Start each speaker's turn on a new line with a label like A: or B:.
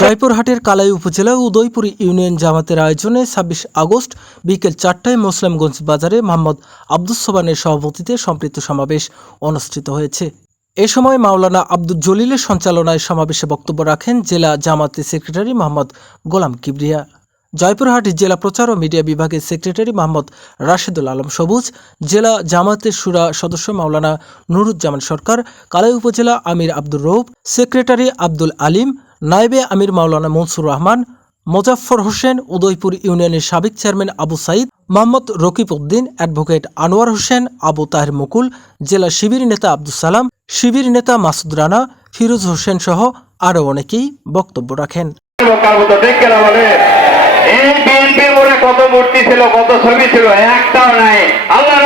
A: জয়পুরহাটের কালাই উপজেলা উদয়পুর ইউনিয়ন জামাতের আয়োজনে ছাব্বিশ আগস্ট বিকেল চারটায় মোসলামগঞ্জ বাজারে মোহাম্মদ আব্দুস সোবানের সভাপতিতে সম্পৃক্ত সমাবেশ অনুষ্ঠিত হয়েছে। এ সময় মাওলানা আব্দুল জলিলের সঞ্চালনায় সমাবেশে বক্তব্য রাখেন জেলা জামাতের সেক্রেটারি মোহাম্মদ গোলাম কিবরিয়া। জয়পুরহাট জেলা প্রচার ও মিডিয়া বিভাগের সেক্রেটারি মোহাম্মদ রাশেদুল আলম সবুজ, জেলা জামাতের সুরা সদস্য মাওলানা নুরুজ্জামান সরকার, কালাই উপজেলা আমির আব্দুর রৌফ সেক্রেটারি আব্দুল আলিম নায়েবে আমির মাওলানা মনসুর রহমান, মোজাফফর হোসেন উদয়পুর ইউনিয়নের সাবেক চেয়ারম্যান আবু সাইদ, মোহাম্মদ রকিব উদ্দিন অ্যাডভোকেট আনোয়ার হোসেন, আবু তাহের মুকুল, জেলা শিবির নেতা আব্দুল সালাম, শিবির নেতা মাসুদ রানা, ফিরোজ হোসেন সহ আরও অনেকেই বক্তব্য রাখেন।
B: কত মূর্তি ছিল, কত ছবি ছিল, একটাও নাই। আল্লাহ